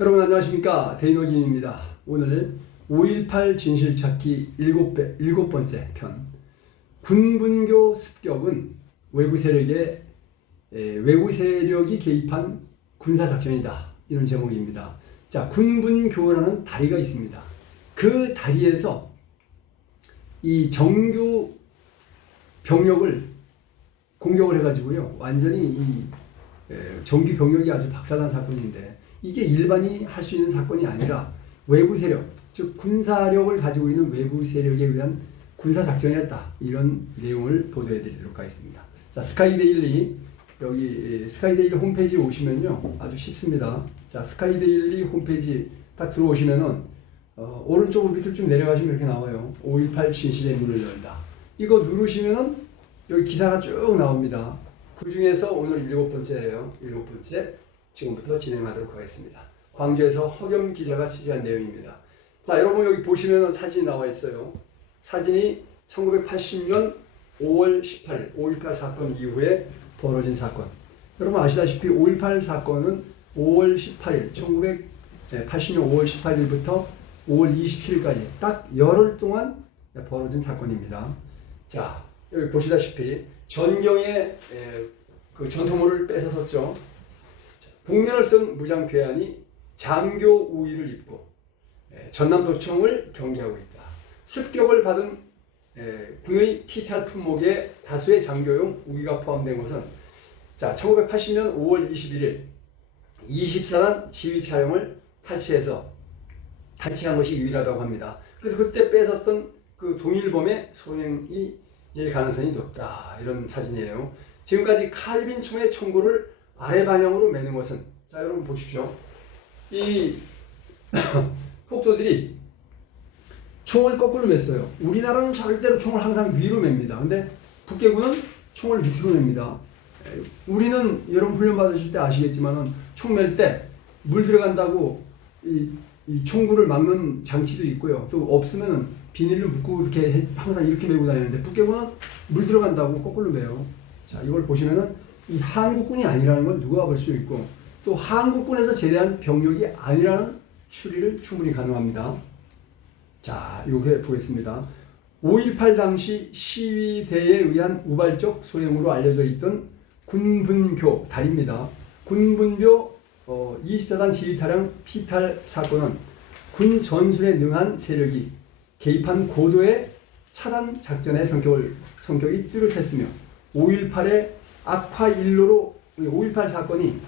여러분 안녕하십니까, 대인호기입니다. 오늘 5.18 진실찾기 7번째 편, 군분교 습격은 외부 세력이 개입한 군사작전이다, 이런 제목입니다. 자, 군분교라는 다리가 있습니다. 그 다리에서 이 정규 병력을 공격을 해가지고요, 완전히 이 정규 병력이 아주 박살난 사건인데, 이게 일반이 할 수 있는 사건이 아니라 외부 세력, 즉 군사력을 가지고 있는 외부 세력에 의한 군사작전이었다, 이런 내용을 보도해 드리도록 하겠습니다. 자, 스카이데일리, 여기 스카이데일리 홈페이지 오시면요, 아주 쉽습니다. 자, 스카이데일리 홈페이지 딱 들어오시면은 오른쪽으로 밑으로 쭉 내려가시면 이렇게 나와요. 5.18 진실의 문을 열다. 이거 누르시면은 여기 기사가 쭉 나옵니다. 그 중에서 오늘 7번째예요. 7번째. 지금부터 진행하도록 하겠습니다. 광주에서 허겸 기자가 취재한 내용입니다. 자, 여러분 여기 보시면 사진이 나와 있어요. 사진이 1980년 5월 18일 5.18 사건 이후에 벌어진 사건. 여러분 아시다시피 5.18 사건은 5월 18일 1980년 5월 18일부터 5월 27일까지 딱 열흘 동안 벌어진 사건입니다. 자, 여기 보시다시피 전경의 그 전투모를 뺏어섰죠. 복면을 쓴 무장괴한이 장교 우위를 입고 전남도청을 경계하고 있다. 습격을 받은 군의 피살 품목에 다수의 장교용 무기가 포함된 것은, 자, 1980년 5월 21일 24단 지휘 차량을 탈취한 것이 유일하다고 합니다. 그래서 그때 뺏었던 그 동일범의 소행이 일 가능성이 높다, 이런 사진이에요. 지금까지 칼빈 총의 총구를 아래 방향으로 매는 것은, 자, 여러분 보십시오. 이 폭도들이 총을 거꾸로 맸어요. 우리나라는 절대로 총을 항상 위로 맵니다. 근데 북괴군은 총을 밑으로 맵니다. 우리는 여러분 훈련 받으실 때 아시겠지만은 총 맬 때 물 들어간다고 이 총구를 막는 장치도 있고요. 또 없으면 비닐로 묶고 이렇게 항상 이렇게 메고 다니는데, 북괴군은 물 들어간다고 거꾸로 매요. 자, 이걸 보시면은 이 한국군이 아니라는 걸 누가 볼 수 있고, 또 한국군에서 제대한 병력이 아니라는 추리를 충분히 가능합니다. 자, 이렇게 보겠습니다. 5.18 당시 시위대에 의한 우발적 소행으로 알려져 있던 군분교 다리입니다. 군분교 24단 지휘차량 피탈 사건은 군 전술에 능한 세력이 개입한 고도의 차단 작전의 성격이 뚜렷했으며, 5.18 사건이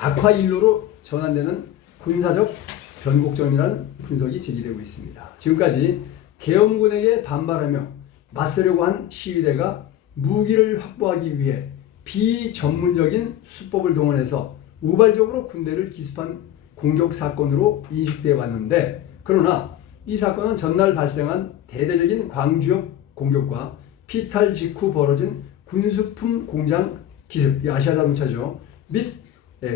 악화일로로 전환되는 군사적 변곡점이라는 분석이 제기되고 있습니다. 지금까지 계엄군에게 반발하며 맞서려고 한 시위대가 무기를 확보하기 위해 비전문적인 수법을 동원해서 우발적으로 군대를 기습한 공격 사건으로 인식되어 왔는데, 그러나 이 사건은 전날 발생한 대대적인 광주역 공격과 피탈 직후 벌어진 군수품 공장 기습, 아시아자동차죠, 및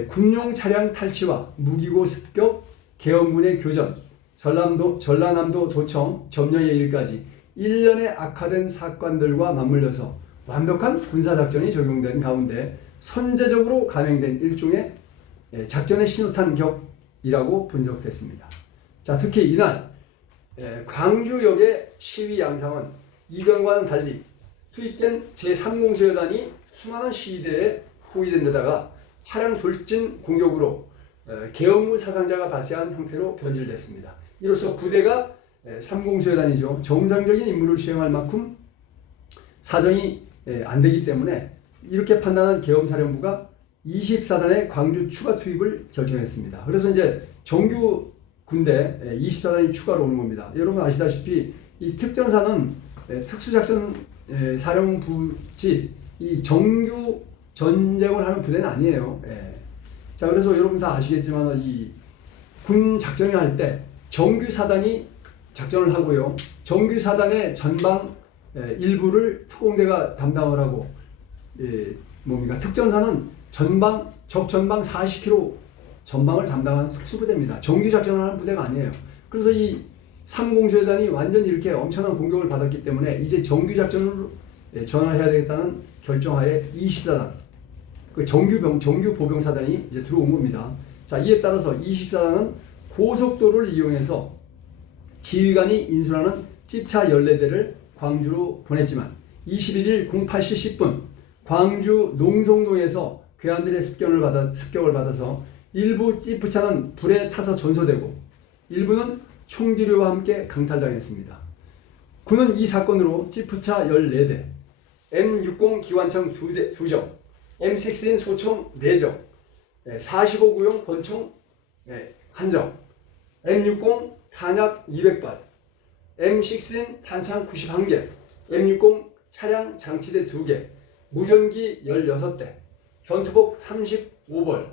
군용 차량 탈취와 무기고 습격, 계엄군의 교전, 전라남도 도청 점령의 일까지 1년의 악화된 사건들과 맞물려서 완벽한 군사작전이 적용된 가운데 선제적으로 감행된 일종의 작전의 신호탄 격이라고 분석됐습니다. 자, 특히 이날 광주역의 시위 양상은 이전과는 달리 투입된 제3공수여단이 수많은 시위대에 호위된 데다가 차량 돌진 공격으로 계엄군 사상자가 발생한 형태로 변질됐습니다. 이로써 부대가 3공수여단이죠, 정상적인 임무를 수행할 만큼 사정이 안 되기 때문에 이렇게 판단한 계엄사령부가 24단의 광주 추가 투입을 결정했습니다. 그래서 이제 정규 군대 24단이 추가로 오는 겁니다. 여러분 아시다시피 이 특전사는 특수작전 사령부지 이 정규 전쟁을 하는 부대는 아니에요. 자, 그래서 여러분 다 아시겠지만 이 군 작전을 할 때 정규 사단이 작전을 하고요, 정규 사단의 전방 일부를 특공대가 담당을 하고, 특전사는 적 전방 40km 전방을 담당하는 특수부대입니다. 정규 작전을 하는 부대가 아니에요. 그래서 이 3공수여단이 완전히 이렇게 엄청난 공격을 받았기 때문에 이제 정규 작전으로 전환해야 되겠다는 결정하에 24단, 그 정규 보병사단이 이제 들어온 겁니다. 자, 이에 따라서 24단은 고속도로를 이용해서 지휘관이 인수하는 찝차 14대를 광주로 보냈지만 21일 08시 10분 광주 농성동에서 괴한들의 습격을 받아서 일부 찌푸차는 불에 타서 전소되고 일부는 총기류와 함께 강탈당했습니다. 군은 이 사건으로 찌푸차 14대, M60 기관총 2정, M16 소총 4정, 45구형 권총 1정, M60 탄약 200발, M16 탄창 91개, M60 차량 장치대 2개, 무전기 16대, 전투복 35벌,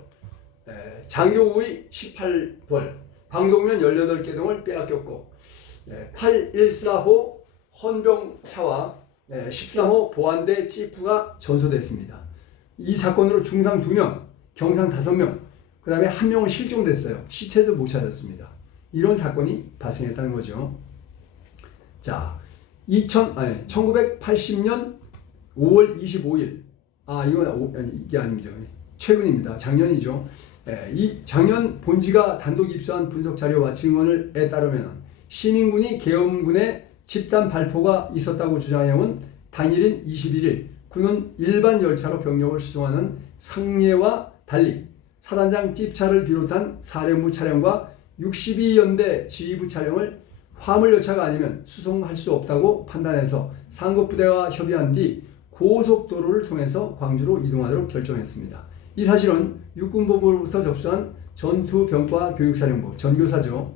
장교우의 18벌, 방독면 18개 등을 빼앗겼고 814호 헌병차와 13호 보안대 찌프가 전소됐습니다. 이 사건으로 중상 2명, 경상 5명, 그 다음에 1명은 실종됐어요. 시체도 못 찾았습니다. 이런 사건이 발생했다는 거죠. 자, 1980년 5월 25일, 이게 아닙니다. 최근입니다. 작년이죠. 이 작년 본지가 단독 입수한 분석 자료와 증언에 따르면 시민군이 계엄군의 집단 발포가 있었다고 주장해온 당일인 21일 군은 일반 열차로 병력을 수송하는 상례와 달리 사단장 찝차를 비롯한 사령부 차량과 62연대 지휘부 차량을 화물열차가 아니면 수송할 수 없다고 판단해서 상급부대와 협의한 뒤 고속도로를 통해서 광주로 이동하도록 결정했습니다. 이 사실은 육군본부로부터 접수한 전투병과 교육사령부, 전교사죠.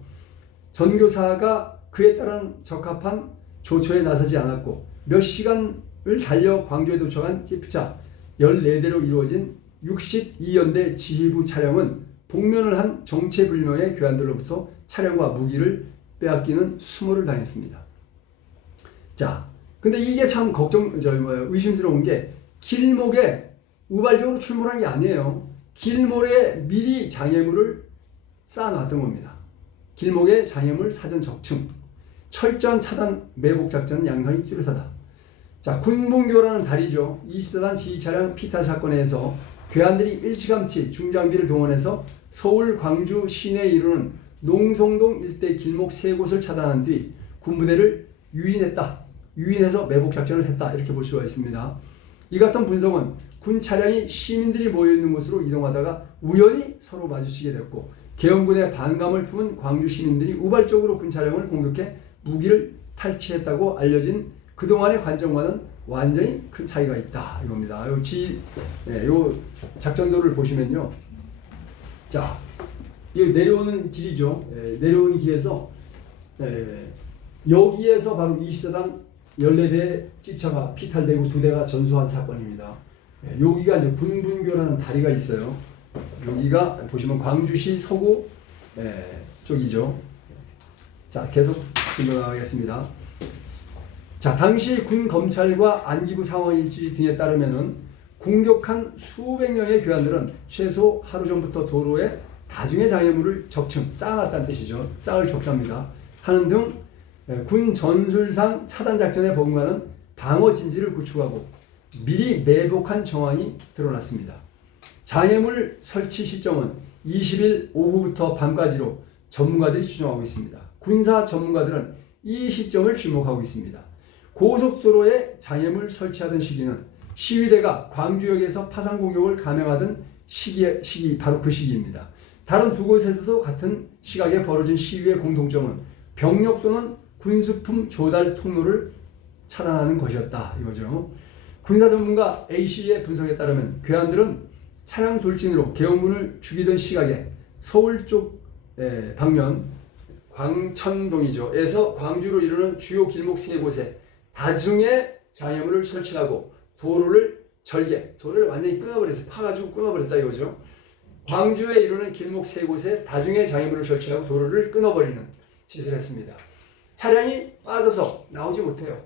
전교사가 그에 따른 적합한 조처에 나서지 않았고 몇 시간을 달려 광주에 도착한 찌푸차 14대로 이루어진 62연대 지휘부 차량은 복면을 한 정체불명의 괴한들로부터 차량과 무기를 빼앗기는 수모를 당했습니다. 자, 근데 이게 참 의심스러운 게 길목에 우발적으로 출몰한 게 아니에요. 길목에 미리 장애물을 쌓아놨던 겁니다. 길목에 장애물 사전 적층, 철저한 차단 매복 작전은 양상이 뚜렷하다. 자, 군분교라는 다리죠. 24단 지휘차량 피탈 사건에서 괴한들이 일찌감치 중장비를 동원해서 서울, 광주 시내에 이르는 농성동 일대 길목 3곳을 차단한 뒤 군부대를 유인해서 매복 작전을 했다. 이렇게 볼 수가 있습니다. 이 같은 분석은 군 차량이 시민들이 모여있는 곳으로 이동하다가 우연히 서로 마주치게 됐고 계엄군의 반감을 품은 광주 시민들이 우발적으로 군 차량을 공격해 무기를 탈취했다고 알려진 그동안의 관점과는 완전히 큰 차이가 있다 이겁니다. 요 작전도를 보시면요. 자, 이 내려오는 길이죠. 내려오는 길에서 여기에서 바로 24단 14대 찝차가 피탈되고 2대가 전소한 사건입니다. 여기가 이제 군분교라는 다리가 있어요. 여기가 보시면 광주시 서구 쪽이죠. 자, 계속 진행하겠습니다. 자, 당시 군 검찰과 안기부 상황일지 등에 따르면은 공격한 수백 명의 괴한들은 최소 하루 전부터 도로에 다중의 장애물을 적층, 쌓아놨다는 뜻이죠. 쌓을 적자입니다. 하는 등 군 전술상 차단 작전에 버금가는 방어 진지를 구축하고 미리 매복한 정황이 드러났습니다. 장애물 설치 시점은 20일 오후부터 밤까지로 전문가들이 추정하고 있습니다. 군사 전문가들은 이 시점을 주목하고 있습니다. 고속도로에 장애물 설치하던 시기는 시위대가 광주역에서 파상 공격을 감행하던 시기 바로 그 시기입니다. 다른 두 곳에서도 같은 시각에 벌어진 시위의 공통점은 병력 또는 군수품 조달 통로를 차단하는 것이었다 이거죠. 군사 전문가 A씨의 분석에 따르면 괴한들은 차량 돌진으로 계엄군을 죽이던 시각에 서울 쪽 방면 광천동이죠. 에서 광주로 이르는 주요 길목 3곳에 다중의 장애물을 설치하고 도로를 완전히 끊어버렸어요. 파가지고 끊어버렸다 이거죠. 광주에 이르는 길목 3곳에 다중의 장애물을 설치하고 도로를 끊어버리는 짓을 했습니다. 차량이 빠져서 나오지 못해요.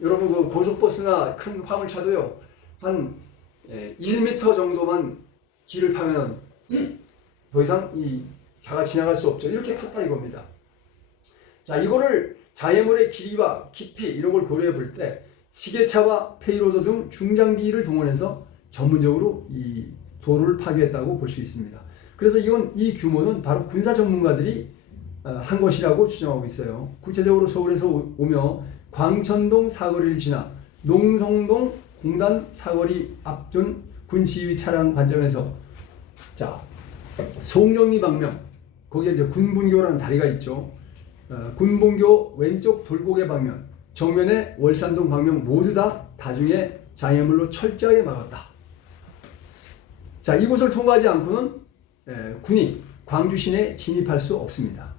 여러분 그 고속버스나 큰 화물차도요. 한 1m 정도만 길을 파면 더 이상 이 차가 지나갈 수 없죠. 이렇게 팠다 이겁니다. 자, 이거를 장애물의 길이와 깊이 이런 걸 고려해 볼 때 지게차와 페이로더 등 중장비를 동원해서 전문적으로 이 도로를 파괴했다고 볼 수 있습니다. 그래서 이 규모는 바로 군사 전문가들이 한 것이라고 추정하고 있어요. 구체적으로 서울에서 오며 광천동 사거리를 지나 농성동 공단 사거리 앞둔 군 지휘 차량 관점에서 자 송정리 방면 거기에 이제 군분교라는 다리가 있죠. 군분교 왼쪽 돌고개 방면 정면에 월산동 방면 모두 다 다중에 장애물로 철저하게 막았다. 자 이곳을 통과하지 않고는 군이 광주 시내에 진입할 수 없습니다.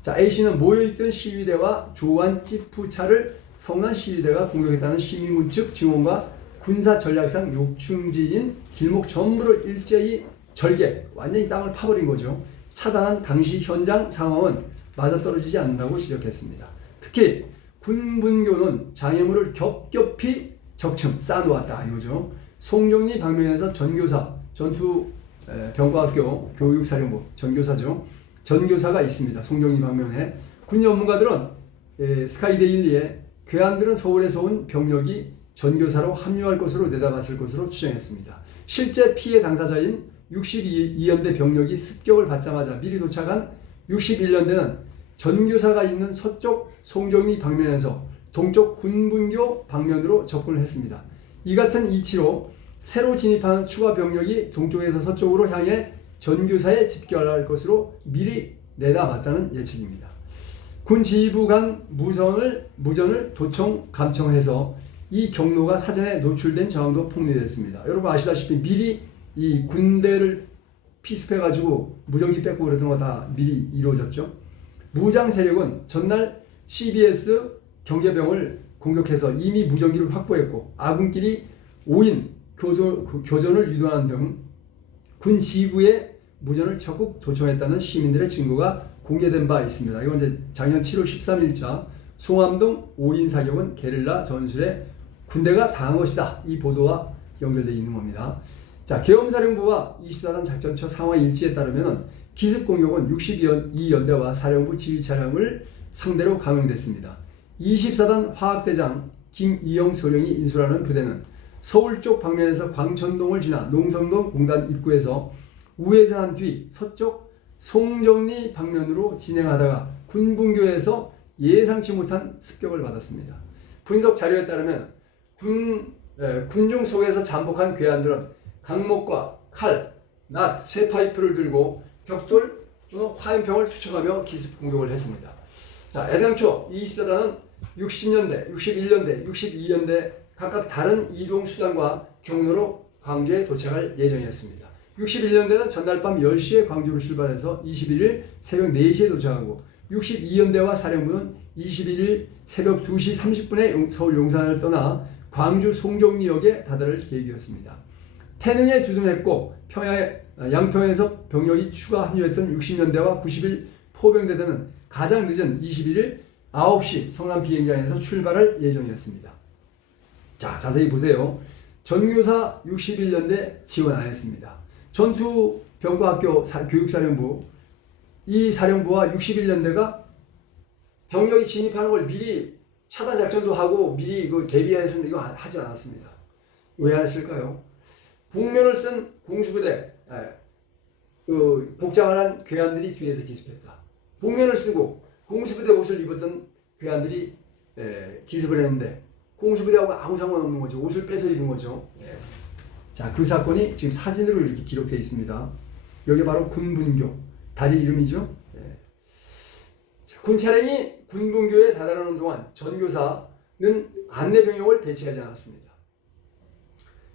자 A씨는 모여있던 시위대와 조한 찌푸차를 성난 시위대가 공격했다는 시민군 측 증언과 군사 전략상 요충지인 길목 전부를 일제히 절개, 완전히 땅을 파버린 거죠. 차단한 당시 현장 상황은 맞아떨어지지 않는다고 지적했습니다. 특히 군분교는 장애물을 겹겹이 적층 쌓아놓았다 이거죠. 송정리 방면에서 전교사, 전투병과학교 교육사령부 전교사죠. 전교사가 있습니다. 송정리 방면에 군 전문가들은 스카이데이 1리에 괴한들은 서울에서 온 병력이 전교사로 합류할 것으로 내다봤을 것으로 추정했습니다. 실제 피해 당사자인 62연대 병력이 습격을 받자마자 미리 도착한 61연대는 전교사가 있는 서쪽 송정리 방면에서 동쪽 군분교 방면으로 접근을 했습니다. 이 같은 이치로 새로 진입하는 추가 병력이 동쪽에서 서쪽으로 향해 전교사에 집결할 것으로 미리 내다봤다는 예측입니다. 군 지휘부 간 무전을 도청 감청해서 이 경로가 사전에 노출된 정황도 폭로됐습니다. 여러분 아시다시피 미리 이 군대를 피습해가지고 무전기 뺏고 그러던 거 다 미리 이루어졌죠. 무장 세력은 전날 CBS 경계병을 공격해서 이미 무전기를 확보했고 아군끼리 5인 교전을 유도하는 등 군 지휘부의 무전을 적극 도청했다는 시민들의 증거가 공개된 바 있습니다. 이건 이제 작년 7월 13일자 송암동 5인 사격은 게릴라 전술에 군대가 당한 것이다. 이 보도와 연결되어 있는 겁니다. 자, 계엄사령부와 24단 작전처 상황 일지에 따르면 기습 공격은 62연대와 사령부 지휘 차량을 상대로 감행됐습니다. 24단 화학대장 김이영 소령이 인수하는 부대는 서울 쪽 방면에서 광천동을 지나 농성동 공단 입구에서 우회전한 뒤 서쪽 송정리 방면으로 진행하다가 군분교에서 예상치 못한 습격을 받았습니다. 분석 자료에 따르면 군중 속에서 잠복한 괴한들은 강목과 칼, 낫, 쇠파이프를 들고 벽돌 또는 화염병을 투척하며 기습 공격을 했습니다. 자, 애당초 24단은 60년대, 61년대, 62년대 각각 다른 이동 수단과 경로로 광주에 도착할 예정이었습니다. 61년대는 전날 밤 10시에 광주로 출발해서 21일 새벽 4시에 도착하고 62연대와 사령부는 21일 새벽 2시 30분에 서울 용산을 떠나 광주 송정리역에 다다를 계획이었습니다. 태능에 주둔했고 양평에서 병력이 추가 합류했던 60년대와 90일 포병대대는 가장 늦은 21일 9시 성남 비행장에서 출발할 예정이었습니다. 자, 자세히 보세요. 전교사 61년대 지원 안 했습니다. 전투병과학교 교육사령부 이 사령부와 61년대가 병력이 진입하는 걸 미리 차단 작전도 하고 미리 대비해서 이거 하지 않았습니다. 왜 안 했을까요? 복면을 쓴 공수부대 복장을 한 괴한들이 뒤에서 기습했다. 복면을 쓰고 공수부대 옷을 입었던 괴한들이 기습을 했는데 공수부대하고 아무 상관없는 거죠. 옷을 뺏어 입은 거죠. 자, 그 사건이 지금 사진으로 이렇게 기록되어 있습니다. 여기 바로 군분교 다리 이름이죠. 군 차량이 군분교에 다다르는 동안 전교사는 안내병력을 배치하지 않았습니다.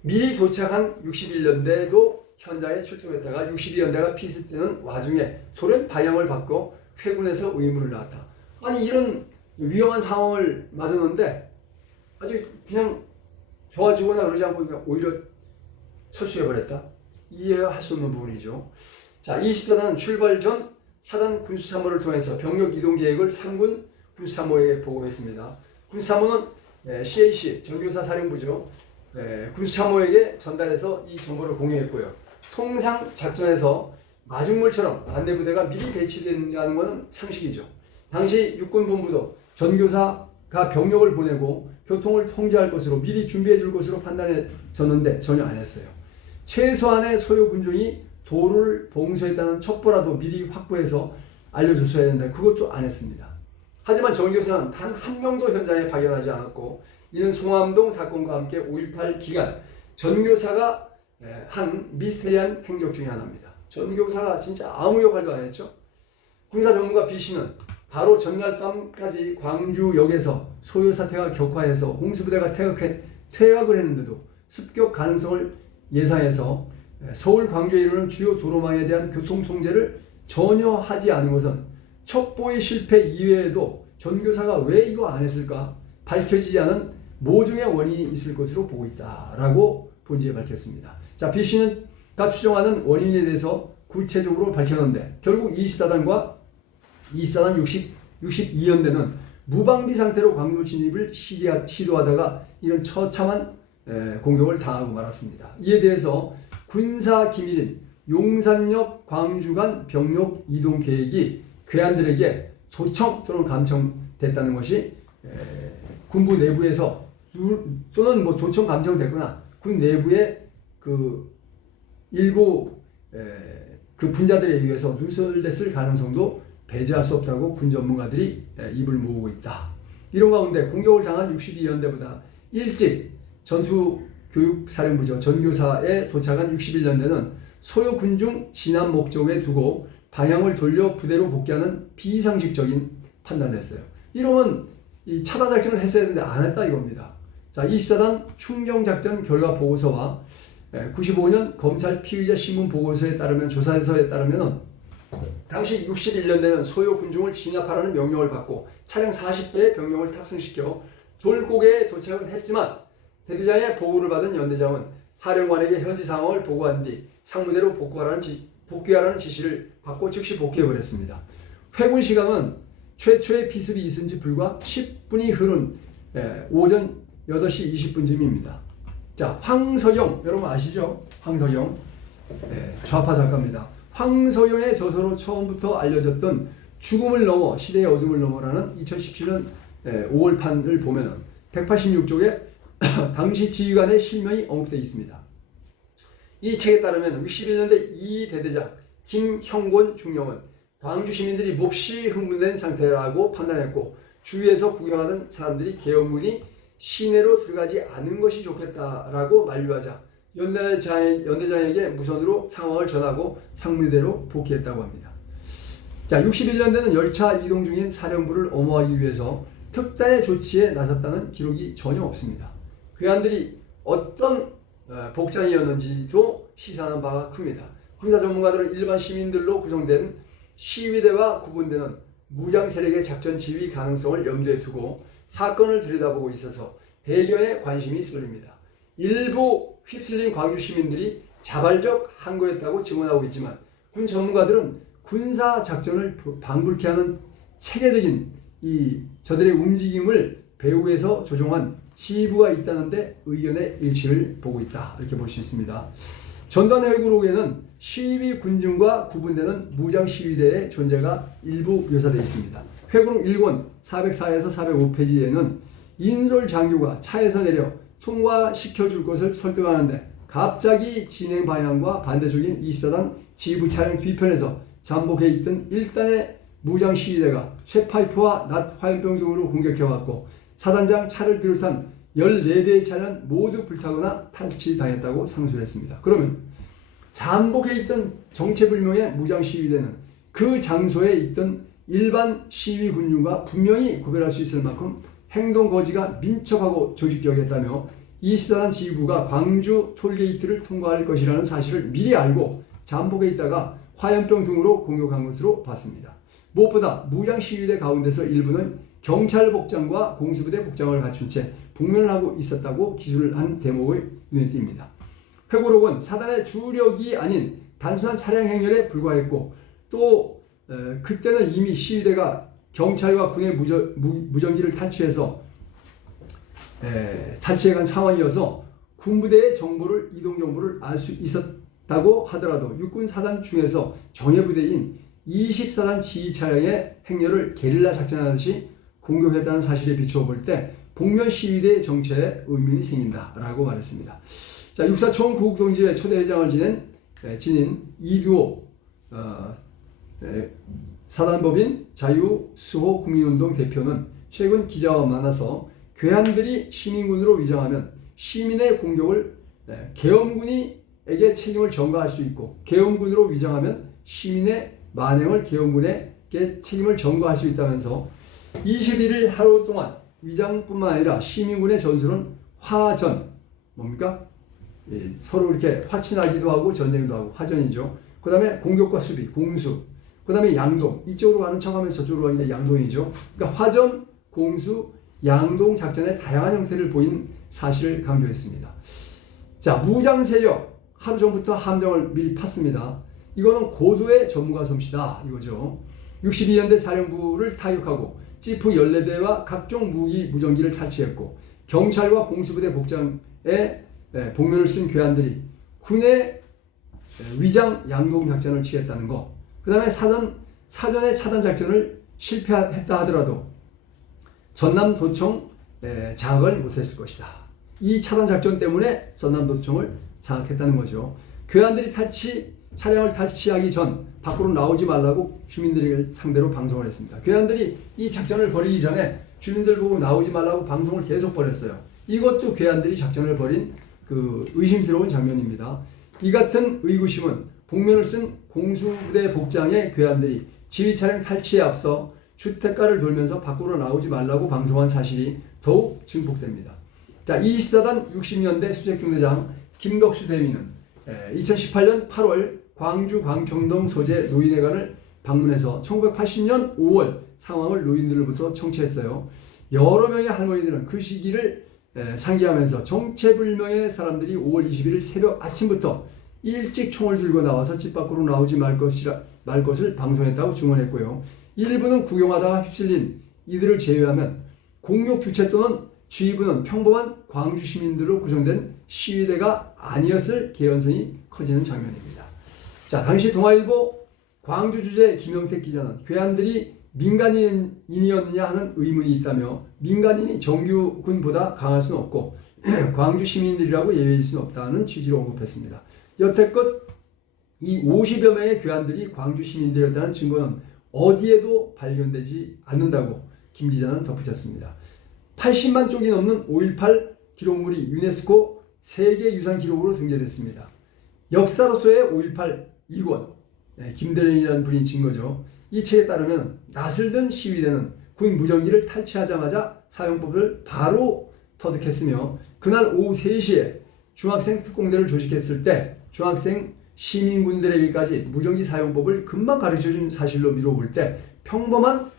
미리 도착한 61년대도 현장에 출동했다가 62년대가 피습되는 와중에 돌연 방향을 바꿔 회군에서 의무를 나왔다. 아니 이런 위험한 상황을 맞았는데 아주 그냥 도와주거나 그러지 않고 그냥 오히려 철수해버렸다. 이해할 수 없는 부분이죠. 자, 20사단은 출발 전 사단 군수参謀를 통해서 병력 이동 계획을 3군 군수参謀에게 보고했습니다. 군수参謀는 CAC 전교사 사령부죠. 군수참모에게 전달해서 이 정보를 공유했고요. 통상 작전에서 마중물처럼 안내부대가 미리 배치된다는 것은 상식이죠. 당시 육군본부도 전교사가 병력을 보내고 교통을 통제할 것으로 미리 준비해 줄 것으로 판단해졌는데 전혀 안 했어요. 최소한의 소요 군종이 도를 봉쇄했다는 첩보라도 미리 확보해서 알려줬어야 했는데 그것도 안 했습니다. 하지만 정교사는 단 한 명도 현장에 발견하지 않았고 이는 송암동 사건과 함께 5.18 기간 전교사가 한 미스테리한 행적 중의 하나입니다. 전교사가 진짜 아무 역할도 안 했죠. 군사 전문가 B씨는 바로 전날 밤까지 광주역에서 소요 사태가 격화해서 홍수부대가 퇴각을 했는데도 습격 가능성을 예상해서 서울 광주에 이르는 주요 도로망에 대한 교통 통제를 전혀 하지 않은 것은 첩보의 실패 이외에도 전교사가 왜 이거 안 했을까 밝혀지지 않은 모종의 원인이 있을 것으로 보고 있다라고 본지에 밝혔습니다. 자, B씨가 추정하는 원인에 대해서 구체적으로 밝혔는데 결국 24단과 24단 62연대는 무방비 상태로 광주 진입을 시도하다가 이런 처참한 공격을 당하고 말았습니다. 이에 대해서 군사 기밀인 용산역 광주 간 병력 이동 계획이 괴한들에게 도청 또는 감청됐다는 것이 군부 내부에서 또는 뭐 도청 감청됐거나 군 내부의 그 일부 그 분자들에 의해서 누설됐을 가능성도 배제할 수 없다고 군 전문가들이 입을 모으고 있다. 이런 가운데 공격을 당한 62연대보다 일찍 전투교육사령부죠. 전교사에 도착한 61연대는 소요 군중 진압 목적에 두고 방향을 돌려 부대로 복귀하는 비상식적인 판단을 했어요. 이러면 이 차단 작전을 했어야 되는데 안 했다 이겁니다. 자, 24단 충정작전 결과 보고서와 95년 검찰 피의자 신문 보고서에 따르면 조사서에 따르면 당시 61년대는 소요 군중을 진압하라는 명령을 받고 차량 40대의 병력을 탑승시켜 돌고개에 도착을 했지만 대대장의 보고를 받은 연대장은 사령관에게 현지 상황을 보고한 뒤 상무대로 복귀하라는 지시를 받고 즉시 복귀해버렸습니다. 회군 시간은 최초의 피습이 있은 지 불과 10분이 흐른 오전 8시 20분쯤입니다. 자, 황서영 여러분 아시죠? 황서영 좌파 작가입니다. 황서영의 저서로 처음부터 알려졌던 죽음을 넘어 시대의 어둠을 넘어라는 2017년 5월판을 보면 186쪽에 당시 지휘관의 실명이 언급되어 있습니다. 이 책에 따르면 61년대 이 대대장 김형곤 중령은 광주 시민들이 몹시 흥분된 상태라고 판단했고 주위에서 구경하는 사람들이 계엄군이 시내로 들어가지 않은 것이 좋겠다라고 만류하자 연대장에게 무선으로 상황을 전하고 상무대로 복귀했다고 합니다. 자, 61년대는 열차 이동 중인 사령부를 엄호하기 위해서 특단의 조치에 나섰다는 기록이 전혀 없습니다. 괴한들이 어떤 복장이었는지도 시사하는 바가 큽니다. 군사 전문가들은 일반 시민들로 구성된 시위대와 구분되는 무장 세력의 작전 지휘 가능성을 염두에 두고 사건을 들여다보고 있어서 대견의 관심이 쏠립니다. 일부 휩쓸린 광주 시민들이 자발적 항거였다고 증언하고 있지만 군 전문가들은 군사 작전을 방불케 하는 체계적인 저들의 움직임을 배후에서 조종한 지휘부가 있다는데 의견의 일치를 보고 있다. 이렇게 볼 수 있습니다. 전단 회고록에는 시위 군중과 구분되는 무장 시위대의 존재가 일부 묘사되어 있습니다. 회고록 1권 404에서 405페이지에는 인솔 장교가 차에서 내려 통과시켜줄 것을 설득하는데 갑자기 진행 방향과 반대쪽인 24단 지휘부 차량 뒤편에서 잠복해 있던 1단의 무장 시위대가 쇠파이프와 낫 화염병 등으로 공격해왔고 사단장 차를 비롯한 14대의 차는 모두 불타거나 탈취당했다고 상술했습니다. 그러면 잠복해 있던 정체불명의 무장 시위대는 그 장소에 있던 일반 시위 군중과 분명히 구별할 수 있을 만큼 행동 거지가 민첩하고 조직적이었다며 24단 지휘부가 광주 톨게이트를 통과할 것이라는 사실을 미리 알고 잠복해 있다가 화염병 등으로 공격한 것으로 봤습니다. 무엇보다 무장 시위대 가운데서 일부는 경찰 복장과 공수부대 복장을 갖춘 채 복면을 하고 있었다고 기술을 한 대목의 눈에 띕니다. 회고록은 사단의 주력이 아닌 단순한 차량 행렬에 불과했고 또 그때는 이미 시위대가 경찰과 군의 무전기를 탈취해간 상황이어서 군부대의 이동 정보를 알 수 있었다고 하더라도 육군 사단 중에서 정예부대인 24단 지휘 차량의 행렬을 게릴라 작전하듯이 공격했다는 사실에 비추어 볼 때 복면 시위대의 정체에 의문이 생긴다라고 말했습니다. 자, 육사총 구국동지회 초대 회장을 지낸 지닌 이두호 사단법인 자유수호 국민운동 대표는 최근 기자와 만나서 괴한들이 시민군으로 위장하면 시민의 공격을 계엄군에게 책임을 전가할 수 있고 계엄군으로 위장하면 시민의 만행을 계엄군에게 책임을 전가할 수 있다면서 21일 하루 동안 위장뿐만 아니라 시민군의 전술은 화전 뭡니까? 서로 이렇게 화친하기도 하고 전쟁도 하고 화전이죠. 그 다음에 공격과 수비, 공수, 그 다음에 양동, 이쪽으로 가는 척하면서 저쪽으로 가는 게 양동이죠. 그러니까 화전, 공수, 양동 작전의 다양한 형태를 보인 사실을 강조했습니다. 자, 무장 세력 하루 전부터 함정을 미리 팠습니다. 이거는 고도의 전문가 솜씨다 이거죠. 62년대 사령부를 타격하고 지프 14대와 각종 무기 무전기를 탈취했고 경찰과 공수부대 복장에 복면을 쓴 괴한들이 군의 위장 양동 작전을 취했다는 것. 그 다음에 사전의 차단 작전을 실패했다 하더라도 전남도청 장악을 못했을 것이다. 이 차단 작전 때문에 전남도청을 장악했다는 거죠. 괴한들이 차량을 탈취하기 전 밖으로 나오지 말라고 주민들을 상대로 방송을 했습니다. 괴한들이 이 작전을 벌이기 전에 주민들 보고 나오지 말라고 방송을 계속 벌였어요. 이것도 괴한들이 작전을 벌인 그 의심스러운 장면입니다. 이 같은 의구심은 복면을 쓴 공수부대 복장의 괴한들이 지휘 차량 탈취에 앞서 주택가를 돌면서 밖으로 나오지 말라고 방송한 사실이 더욱 증폭됩니다. 자, 24단 60년대 수색중대장 김덕수 대위는 2018년 8월 광주 광청동 소재 노인회관을 방문해서 1980년 5월 상황을 노인들로부터 청취했어요. 여러 명의 할머니들은 그 시기를 상기하면서 정체불명의 사람들이 5월 21일 새벽 아침부터 일찍 총을 들고 나와서 집 밖으로 나오지 말 것을 방송했다고 증언했고요. 일부는 구경하다가 휩쓸린 이들을 제외하면 공격 주체 또는 지휘부는 평범한 광주 시민들로 구성된 시위대가 아니었을 개연성이 커지는 장면입니다. 자, 당시 동아일보 광주 주재 김영택 기자는 괴한들이 민간인이었느냐 하는 의문이 있다며 민간인이 정규군보다 강할 수는 없고 광주 시민들이라고 예외일 수는 없다는 취지로 언급했습니다. 여태껏 이 50여 명의 괴한들이 광주 시민들이었다는 증거는 어디에도 발견되지 않는다고 김 기자는 덧붙였습니다. 80만 쪽이 넘는 5.18 기록물이 유네스코 세계유산 기록으로 등재됐습니다. 역사로서의 5.18 이권, 김대련이라는 분이 진 거죠. 이 책에 따르면 낯을 든 시위대는 군 무전기를 탈취하자마자 사용법을 바로 터득했으며 그날 오후 3시에 중학생 특공대를 조직했을 때 중학생 시민군들에게까지 무전기 사용법을 금방 가르쳐준 사실로 미뤄볼 때 평범한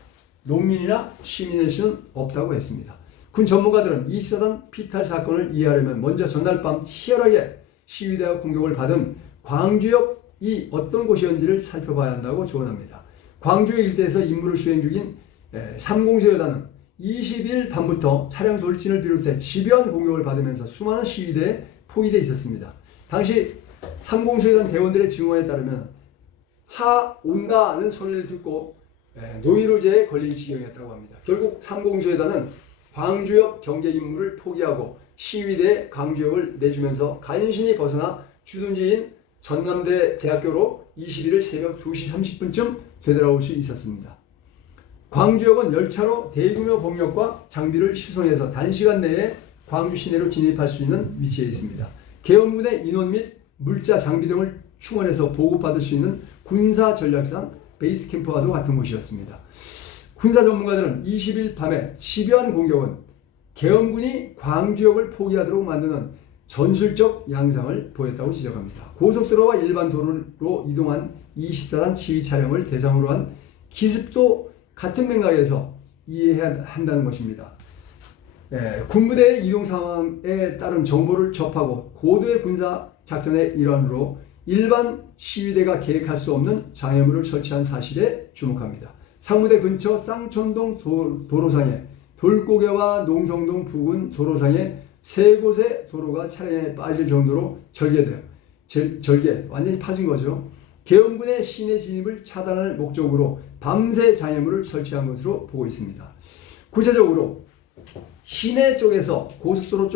농민이나 시민일 수는 없다고 했습니다. 군 전문가들은 24단 피탈 사건을 이해하려면 먼저 전날 밤 치열하게 시위대와 공격을 받은 광주역이 어떤 곳이었는지를 살펴봐야 한다고 조언합니다. 광주 일대에서 임무를 수행 중인 3공수 여단은 20일 밤부터 차량 돌진을 비롯해 집요한 공격을 받으면서 수많은 시위대에 포위되어 있었습니다. 당시 3공수 여단 대원들의 증언에 따르면 차 온다는 소리를 듣고 노이로제에 걸린 지경이었다고 합니다. 결국 3공수 여단은 광주역 경계 임무를 포기하고 시위대에 광주역을 내주면서 간신히 벗어나 주둔지인 전남대 대학교로 21일 새벽 2시 30분쯤 되돌아올 수 있었습니다. 광주역은 열차로 대규모 병력과 장비를 수송해서 단시간 내에 광주 시내로 진입할 수 있는 위치에 있습니다. 계엄군의 인원 및 물자 장비 등을 충원해서 보급받을 수 있는 군사 전략상 베이스 캠프와도 같은 곳이었습니다. 군사 전문가들은 20일 밤에 집요한 공격은 계엄군이 광주역을 포기하도록 만드는 전술적 양상을 보였다고 지적합니다. 고속도로와 일반 도로로 이동한 24단 지휘 차량을 대상으로 한 기습도 같은 맥락에서 이해해야 한다는 것입니다. 군부대의 이동 상황에 따른 정보를 접하고 고도의 군사 작전의 일환으로 일반 시위대가 계획할 수 없는 장애물을 설치한 사실에 주목합니다. 상무대 근처 쌍촌동 도로상에 돌고개와 농성동 부근 도로상에 3곳의 도로가 차량에 빠질 정도로 절개 완전히 파진 거죠. 계엄군의 시내 진입을 차단할 목적으로 밤새 장애물을 설치한 것으로 보고 있습니다. 구체적으로 시내 쪽에서 고속도로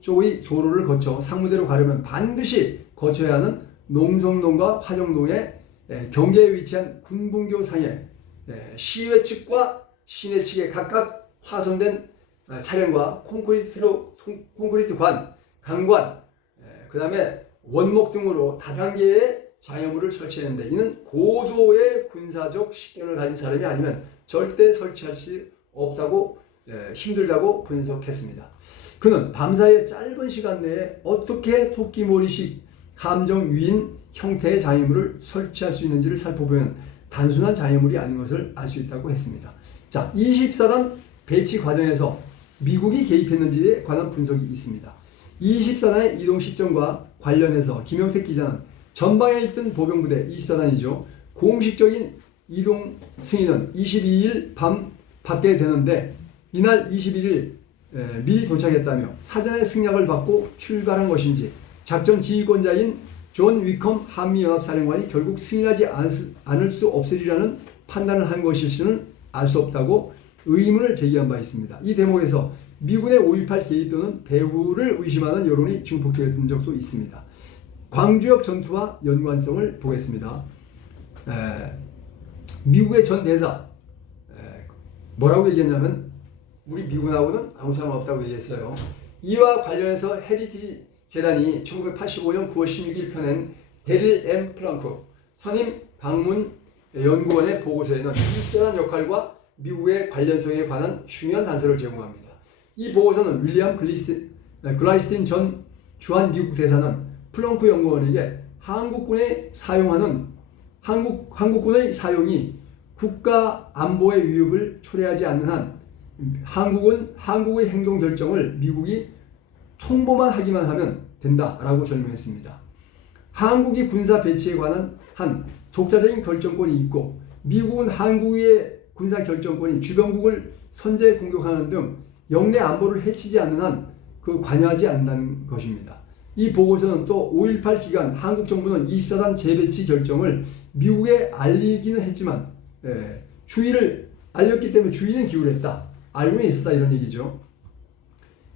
쪽의 도로를 거쳐 상무대로 가려면 반드시 거쳐야 하는 농성동과 화정동의 경계에 위치한 군분교 상에 시외 측과 시내 측에 각각 화손된 차량과 콘크리트 관, 강관, 그 다음에 원목 등으로 다단계의 장애물을 설치했는데 이는 고도의 군사적 식견을 가진 사람이 아니면 절대 설치할 수 없다고 힘들다고 분석했습니다. 그는 밤사이의 짧은 시간 내에 어떻게 토끼몰이식 함정 유인 형태의 장애물을 설치할 수 있는지를 살펴보면 단순한 장애물이 아닌 것을 알 수 있다고 했습니다. 자, 24단 배치 과정에서 미국이 개입했는지에 관한 분석이 있습니다. 24단의 이동 시점과 관련해서 김영택 기자는 전방에 있던 보병부대 24단이죠. 공식적인 이동 승인은 22일 밤 받게 되는데 이날 21일 미리 도착했다며 사전에 승낙을 받고 출발한 것인지 작전 지휘권자인 존 위컴 한미연합사령관이 결국 승인하지 않을 수 없으리라는 판단을 한 것일지는 알 수 없다고 의문을 제기한 바 있습니다. 이 대목에서 미군의 5.18 개입 또는 배후를 의심하는 여론이 증폭되었던 적도 있습니다. 광주역 전투와 연관성을 보겠습니다. 미국의 전 대사 뭐라고 얘기했냐면 우리 미군하고는 아무 상관없다고 얘기했어요. 이와 관련해서 헤리티지 재단이 1985년 9월 16일 펴낸 데릴 M. 플랑크 선임 방문 연구원의 보고서에는 24단 역할과 미국의 관련성에 관한 중요한 단서를 제공합니다. 이 보고서는 윌리엄 글라이스틴 전 주한 미국 대사는 플랑크 연구원에게 한국군의 사용이 국가 안보의 위협을 초래하지 않는 한 한국의 행동 결정을 미국이 통보만 하기만 하면 된다라고 설명했습니다. 한국이 군사 배치에 관한 한 독자적인 결정권이 있고 미국은 한국의 군사 결정권이 주변국을 선제 공격하는 등 영내 안보를 해치지 않는 한 관여하지 않는다는 것입니다. 이 보고서는 또 5.18 기간 한국 정부는 24단 재배치 결정을 미국에 알리기는 했지만 주의를 알렸기 때문에 주의는 기울였다. 알고는 있었다 이런 얘기죠.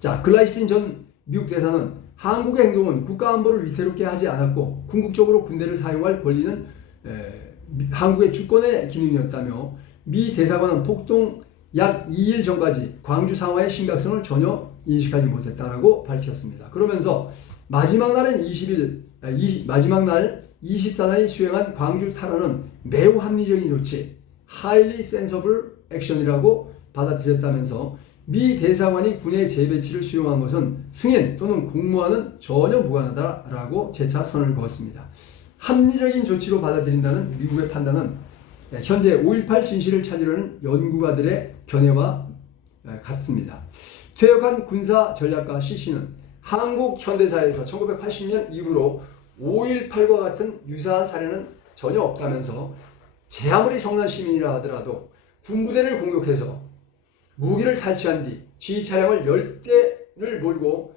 자, 글라이스틴 전 미국 대사는 한국의 행동은 국가안보를 위태롭게 하지 않았고 궁극적으로 군대를 사용할 권리는 한국의 주권의 기능이었다며 미 대사관은 폭동 약 2일 전까지 광주 상황의 심각성을 전혀 인식하지 못했다라고 밝혔습니다. 그러면서 마지막 날 24단이 수행한 광주 탈환은 매우 합리적인 조치, highly sensible action이라고 받아들였다면서 미 대사관이 군의 재배치를 수용한 것은 승인 또는 공모와는 전혀 무관하다라고 재차 선을 그었습니다. 합리적인 조치로 받아들인다는 미국의 판단은 현재 5.18 진실을 찾으려는 연구가들의 견해와 같습니다. 퇴역한 군사 전략가 CC는 한국 현대사에서 1980년 이후로 5.18과 같은 유사한 사례는 전혀 없다면서 제 아무리 성난 시민이라 하더라도 군부대를 공격해서 무기를 탈취한 뒤 지휘 차량을 10대를 몰고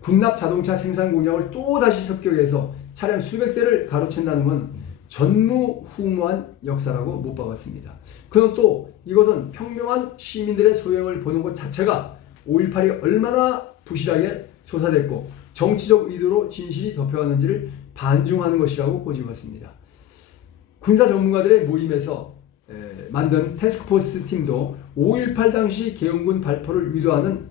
군납 자동차 생산 공장을 또다시 습격해서 차량 수백 대를 가로챈다는 건 전무후무한 역사라고 못 박았습니다. 그는 또 이것은 평범한 시민들의 소행을 보는 것 자체가 5.18이 얼마나 부실하게 조사됐고 정치적 의도로 진실이 덮여왔는지를 반증하는 것이라고 꼬집었습니다. 군사 전문가들의 모임에서 만든 태스크포스 팀도 5.18 당시 계엄군 발포를 유도하는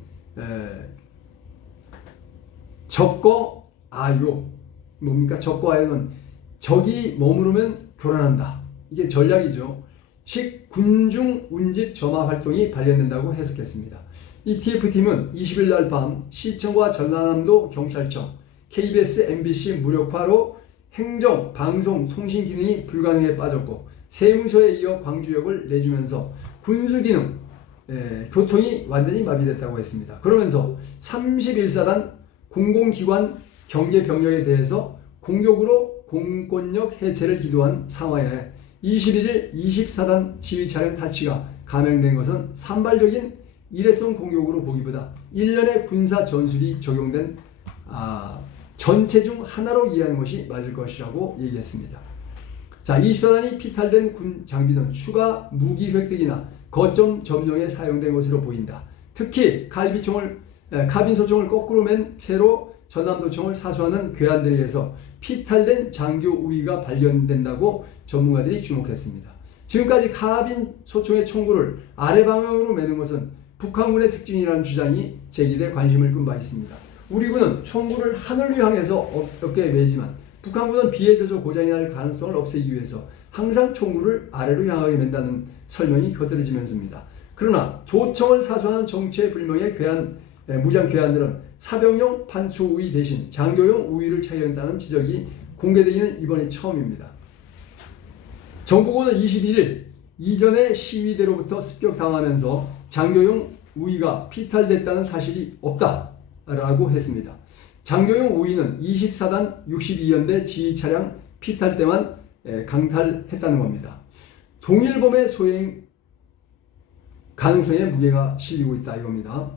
적거 아요 뭡니까? 적거 아요는 적이 머무르면 교란한다. 이게 전략이죠. 식 군중 운집 점화 활동이 발견된다고 해석했습니다. 이 TF팀은 20일 날 밤 시청과 전라남도 경찰청, KBS, MBC 무력화로 행정, 방송, 통신 기능이 불가능에 빠졌고 세무서에 이어 광주역을 내주면서 군수 기능, 교통이 완전히 마비됐다고 했습니다. 그러면서 31사단 공공기관 경계 병력에 대해서 공격으로 공권력 해체를 기도한 상황에 21일 24단 지휘 차량 탈취가 감행된 것은 산발적인 일회성 공격으로 보기보다 일련의 군사 전술이 적용된 전체 중 하나로 이해하는 것이 맞을 것이라고 얘기했습니다. 자, 24단이 피탈된 군 장비는 추가 무기 획득이나 거점 점령에 사용된 것으로 보인다. 특히 카빈 소총을 거꾸로 맨 채로 전남도총을 사수하는 괴한들에 의해서 피탈된 장교 우위가 발견된다고 전문가들이 주목했습니다. 지금까지 카빈 소총의 총구를 아래 방향으로 매는 것은 북한군의 특징이라는 주장이 제기돼 관심을 끈 바 있습니다. 우리 군은 총구를 하늘로 향해서 어깨에 매지만 북한군은 비에 젖어 고장이 날 가능성을 없애기 위해서 항상 총구를 아래로 향하게 맨다는 설명이 곁들여지면서입니다. 그러나 도청을 사수하는 정체불명의 무장 괴한들은 사병용 판초 우위 대신 장교용 우위를 착용했다는 지적이 공개되기는 이번이 처음입니다. 정보고는 21일 이전의 시위대로부터 습격당하면서 장교용 우위가 피탈됐다는 사실이 없다라고 했습니다. 장교용 우위는 24단 62연대 지휘차량 피탈 때만 강탈했다는 겁니다. 동일범의 소행 가능성에 무게가 실리고 있다 이겁니다.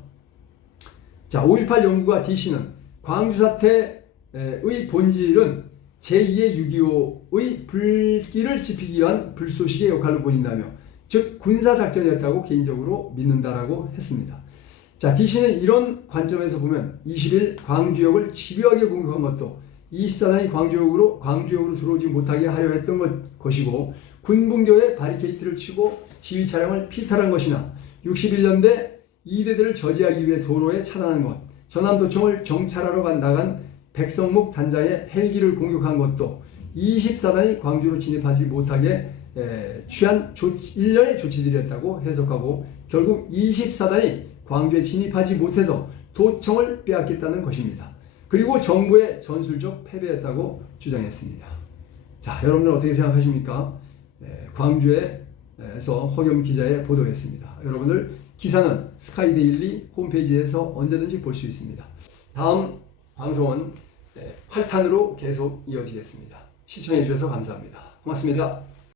자, 5.18 연구가 DC는 광주 사태의 본질은 제2의 6.25의 불길을 지피기 위한 불쏘시개의 역할로 보인다며 즉 군사작전이었다고 개인적으로 믿는다라고 했습니다. 자, DC는 이런 관점에서 보면 20일 광주역을 집요하게 공격한 것도 24단이 광주역으로 들어오지 못하게 하려 했던 것이고 군분교에 바리케이트를 치고 지휘 차량을 피탈한 것이나 61년대 2대들을 저지하기 위해 도로에 차단한 것, 전남도청을 정찰하러 나간 백성목 단장의 헬기를 공격한 것도 24단이 광주로 진입하지 못하게 취한 일련의 조치들이었다고 해석하고 결국 24단이 광주에 진입하지 못해서 도청을 빼앗겼다는 것입니다. 그리고 정부의 전술적 패배였다고 주장했습니다. 자, 여러분들 어떻게 생각하십니까? 광주에서 허겸 기자의 보도였습니다. 여러분들 기사는 스카이데일리 홈페이지에서 언제든지 볼 수 있습니다. 다음 방송은 8탄으로 계속 이어지겠습니다. 시청해 주셔서 감사합니다. 고맙습니다.